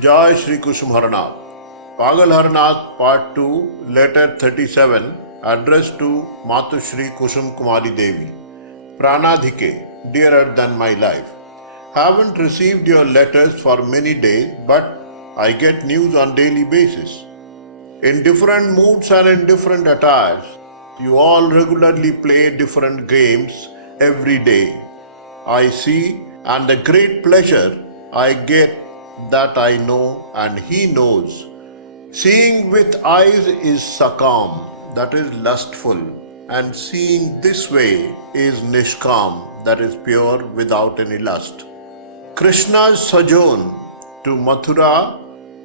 Jai Shri Kusum Haranath. Pagal Haranath Part 2, Letter 37, addressed to Matu Shri Kusum Kumari Devi. Pranadhike, dearer than my life. Haven't received your letters for many days, but I get news on daily basis. In different moods and in different attires, you all regularly play different games every day. I see, and the great pleasure I get that I know and he knows. Seeing with eyes is sakaam, that is lustful, and seeing this way is nishkaam, that is pure without any lust. Krishna's sojourn to Mathura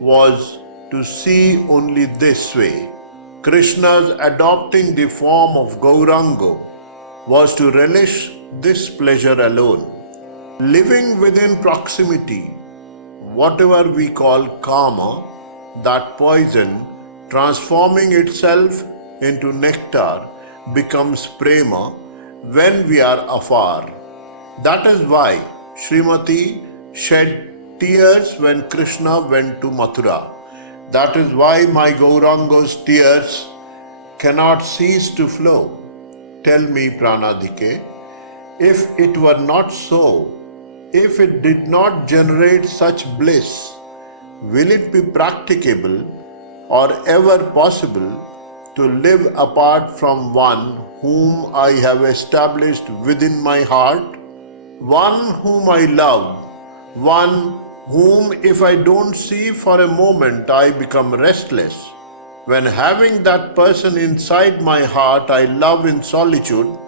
was to see only this way. Krishna's adopting the form of Gouranga was to relish this pleasure alone. Living within proximity, whatever we call kama, that poison, transforming itself into nectar, becomes prema when we are afar. That is why Srimati shed tears when Krishna went to Mathura. That is why my Gouranga's tears cannot cease to flow. Tell me, Pranadhike, if it were not so, if it did not generate such bliss, will it be practicable or ever possible to live apart from one whom I have established within my heart, one whom I love, one whom if I don't see for a moment I become restless? When having that person inside my heart I love in solitude,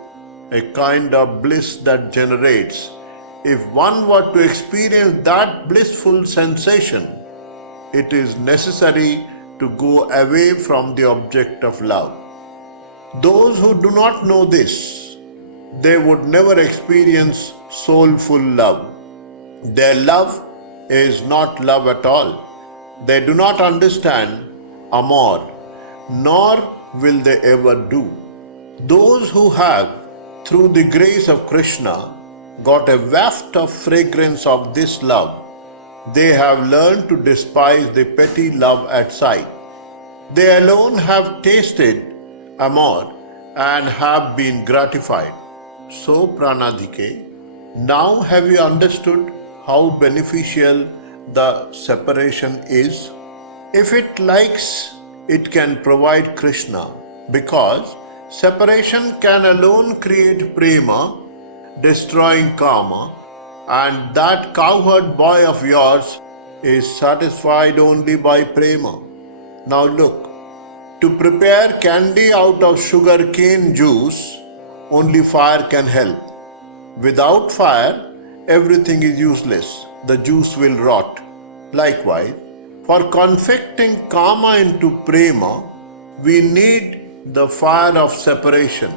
a kind of bliss that generates. If one were to experience that blissful sensation, it is necessary to go away from the object of love. Those who do not know this, they would never experience soulful love. Their love is not love at all. They do not understand amour, nor will they ever do. Those who have, through the grace of Krishna, got a waft of fragrance of this love, they have learned to despise the petty love at sight. They alone have tasted amour and have been gratified. So, Pranadhike, now have you understood how beneficial the separation is? If it likes, it can provide Krishna, because separation can alone create prema, destroying karma, and that cowherd boy of yours is satisfied only by prema. Now look, to prepare candy out of sugar cane juice, only fire can help. Without fire, everything is useless. The juice will rot. Likewise, for confecting karma into prema, we need the fire of separation.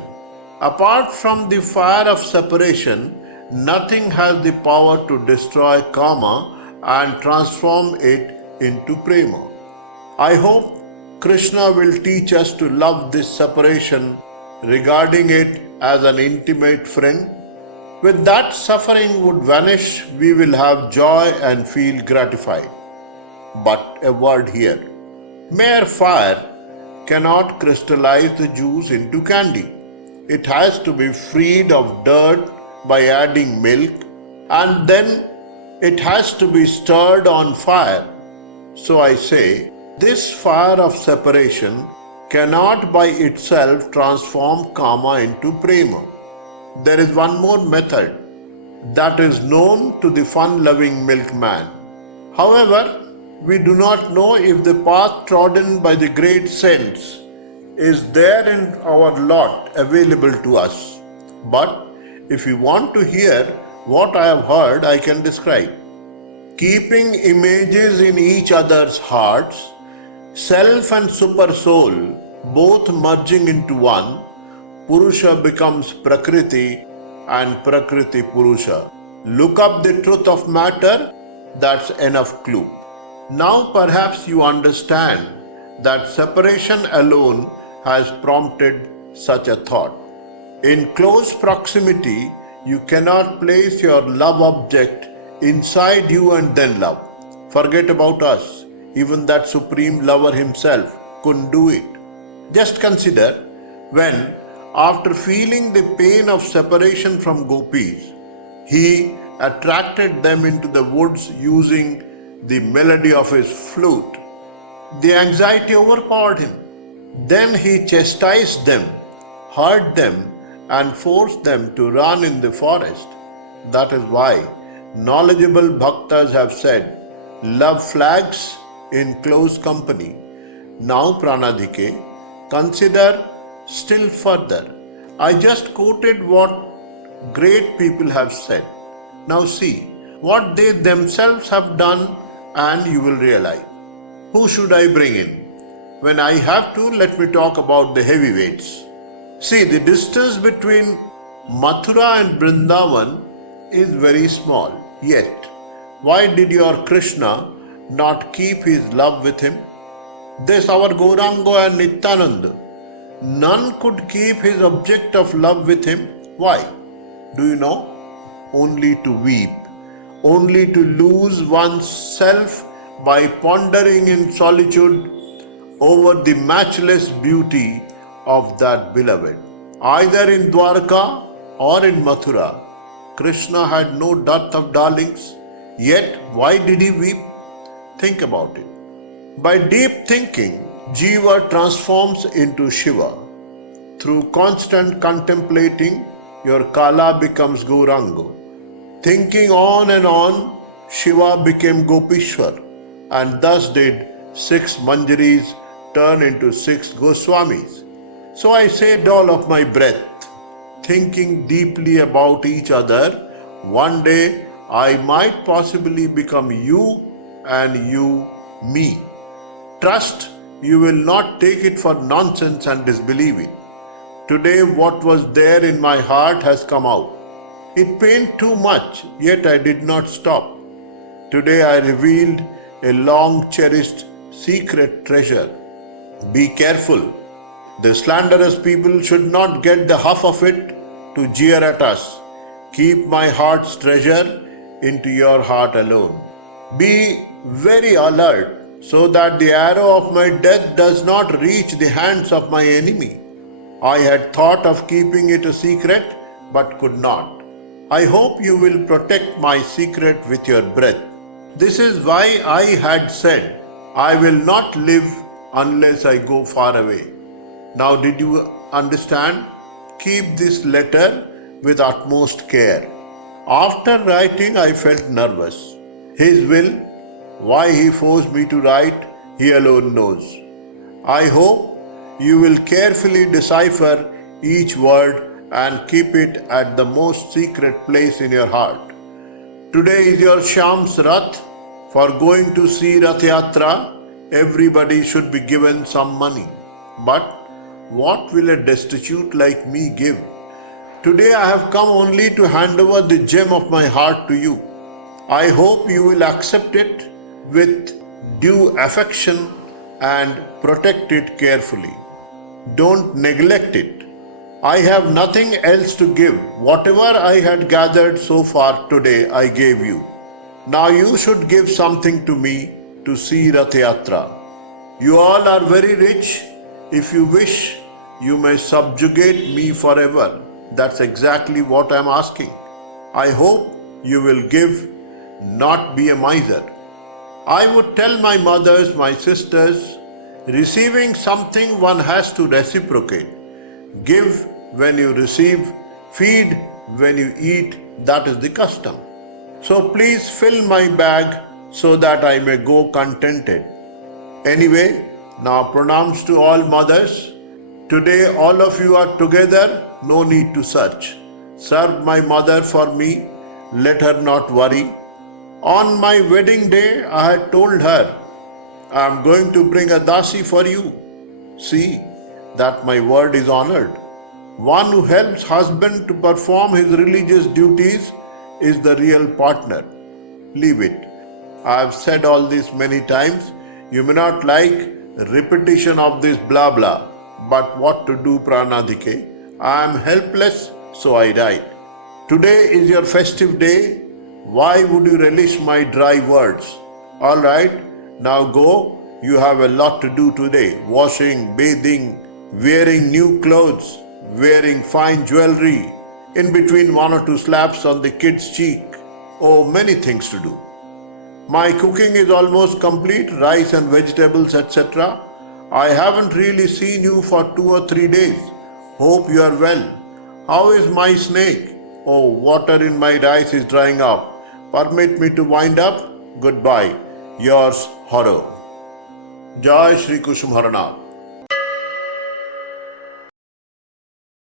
Apart from the fire of separation, nothing has the power to destroy karma and transform it into prema. I hope Krishna will teach us to love this separation, regarding it as an intimate friend. With that, suffering would vanish, we will have joy and feel gratified. But a word here. Mere fire cannot crystallize the juice into candy. It has to be freed of dirt by adding milk, and then it has to be stirred on fire. So I say, this fire of separation cannot by itself transform karma into prema. There is one more method that is known to the fun-loving milkman. However, we do not know if the path trodden by the great saints is there in our lot available to us. But if you want to hear what I have heard, I can describe. Keeping images in each other's hearts, self and super soul both merging into one, Purusha becomes Prakriti and Prakriti Purusha. Look up the truth of matter, that's enough clue. Now perhaps you understand that separation alone has prompted such a thought. In close proximity, you cannot place your love object inside you and then love. Forget about us. Even that supreme lover himself couldn't do it. Just consider when, after feeling the pain of separation from gopis, he attracted them into the woods using the melody of his flute. The anxiety overpowered him. Then he chastised them, hurt them, and forced them to run in the forest. That is why knowledgeable bhaktas have said, love flags in close company. Now, Pranadhike, consider still further. I just quoted what great people have said. Now see what they themselves have done and you will realize. Who should I bring in? When I have to, let me talk about the heavyweights. See, the distance between Mathura and Vrindavan is very small. Yet, why did your Krishna not keep his love with him? This our Gouranga and Nityananda. None could keep his object of love with him. Why? Do you know? Only to weep, only to lose one's self by pondering in solitude over the matchless beauty of that beloved. Either in Dwarka or in Mathura, Krishna had no dearth of darlings. Yet, why did he weep? Think about it. By deep thinking, Jiva transforms into Shiva. Through constant contemplating, your Kala becomes Gouranga. Thinking on and on, Shiva became Gopishwar, and thus did 6 Manjaris turn into 6 Goswamis. So I said all of my breath, thinking deeply about each other, one day I might possibly become you and you me. Trust you will not take it for nonsense and disbelieve it. Today what was there in my heart has come out. It pained too much, yet I did not stop. Today I revealed a long cherished secret treasure. Be careful. The slanderous people should not get the huff of it to jeer at us. Keep my heart's treasure into your heart alone. Be very alert so that the arrow of my death does not reach the hands of my enemy. I had thought of keeping it a secret but could not. I hope you will protect my secret with your breath. This is why I had said, I will not live unless I go far away. Now did you understand? Keep this letter with utmost care. After writing, I felt nervous. His will, why he forced me to write, he alone knows. I hope you will carefully decipher each word and keep it at the most secret place in your heart. Today is your Shyam's Rath. For going to see Rathyatra, everybody should be given some money. But what will a destitute like me give? Today I have come only to hand over the gem of my heart to you. I hope you will accept it with due affection and protect it carefully. Don't neglect it. I have nothing else to give. Whatever I had gathered so far today, I gave you. Now you should give something to me to see Rathyatra. You all are very rich. If you wish, you may subjugate me forever. That's exactly what I am asking. I hope you will give, not be a miser. I would tell my mothers, my sisters, receiving something one has to reciprocate. Give when you receive, feed when you eat, that is the custom. So please fill my bag so that I may go contented. Anyway, now pranams to all mothers. Today all of you are together, no need to search. Serve my mother for me, let her not worry. On my wedding day, I had told her, I am going to bring a dasi for you. See that my word is honored. One who helps husband to perform his religious duties is the real partner. Leave it. I have said all this many times. You may not like repetition of this blah blah, but what to do, Pranadhike? I am helpless, so I write. Today is your festive day. Why would you relish my dry words? Alright, now go. You have a lot to do today. Washing, bathing, wearing new clothes, wearing fine jewelry, in between one or two slaps on the kid's cheek. Oh, many things to do. My cooking is almost complete, rice and vegetables, etc. I haven't really seen you for 2 or 3 days. Hope you are well. How is my snake? Oh, water in my rice is drying up. Permit me to wind up. Goodbye. Yours, Horror. Jai Shri Kusum Haranath.